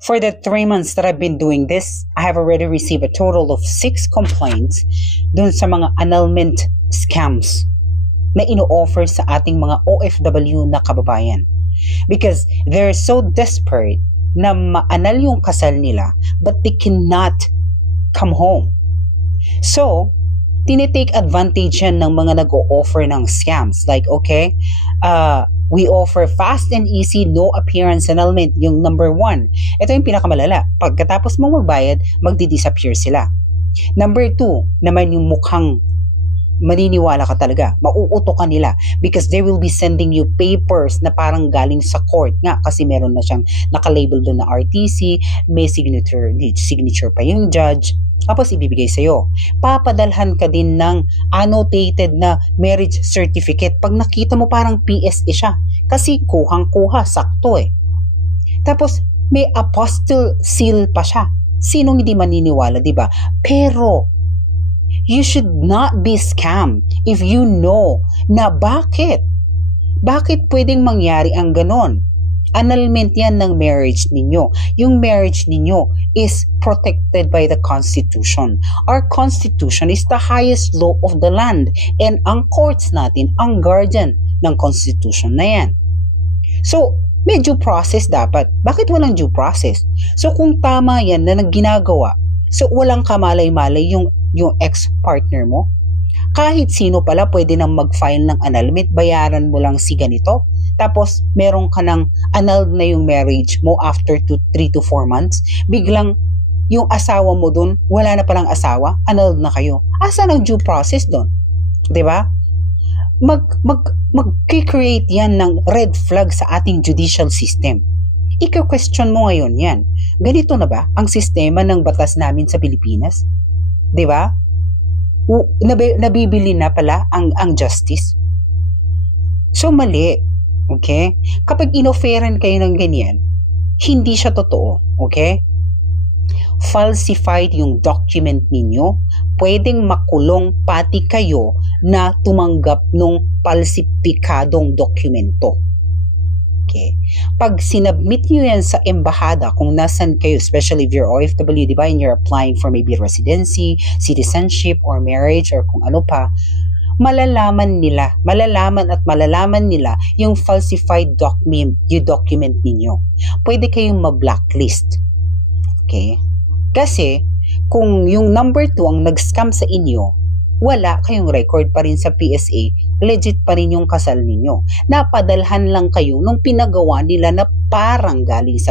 For the 3 months that I've been doing this, I have already received a total of 6 complaints dun sa mga annulment scams na ino-offer sa ating mga OFW na kababayan. Because they're so desperate na ma-annul yung kasal nila but they cannot come home. So, tinitake advantage yan ng mga nag-o-offer ng scams. Like, okay, we offer fast and easy, no appearance annulment, yung number 1. Ito yung pinakamalala. Pagkatapos mong magbayad, magdi-disappear sila. Number 2, naman yung mukhang maniniwala ka talaga. Mauuto ka nila because they will be sending you papers na parang galing sa court nga kasi meron na siyang nakalabel doon na RTC, may signature pa yung judge. Tapos ibibigay sa'yo. Papadalhan ka din ng annotated na marriage certificate. Pag nakita mo parang PSA siya. Kasi kuhang-kuha, sakto eh. Tapos may apostille seal pa siya. Sinong hindi maniniwala, di ba? Pero you should not be scammed if you know na bakit. Bakit pwedeng mangyari ang ganon? Annulment yan ng marriage ninyo. Yung marriage ninyo is protected by the Constitution. Our Constitution is the highest law of the land and ang courts natin ang guardian ng Constitution na yan. So, may due process dapat. Bakit walang due process? So, kung tama yan na ginagawa, so walang kamalay-malay yung ex-partner mo, kahit sino pala pwede nang mag-file ng annulment, bayaran mo lang si ganito, tapos meron ka ng annulled na yung marriage mo after 3 to 4 months, biglang yung asawa mo dun, wala na palang asawa, annulled na kayo. Asan ang due process dun? Diba? Mag-create yan ng red flag sa ating judicial system. Ika-question mo ngayon yan. Ganito na ba ang sistema ng batas namin sa Pilipinas? Diba? Nabibili na pala ang justice. So mali. Okay? Kapag inofferan kayo ng ganyan, hindi siya totoo. Okay? Falsified yung document ninyo, pwedeng makulong pati kayo na tumanggap ng falsipikadong dokumento. Okay? Pag sinubmit nyo yan sa embahada, kung nasan kayo, especially if you're OFW, di ba, and you're applying for maybe residency, citizenship, or marriage, or kung ano pa, malalaman nila yung falsified document ninyo. Pwede kayong ma-blacklist. Okay? Kasi, kung yung number 2 ang nag-scam sa inyo, wala kayong record pa rin sa PSA, legit pa rin yung kasal ninyo. Napadalhan lang kayo nung pinagawa nila na parang galing sa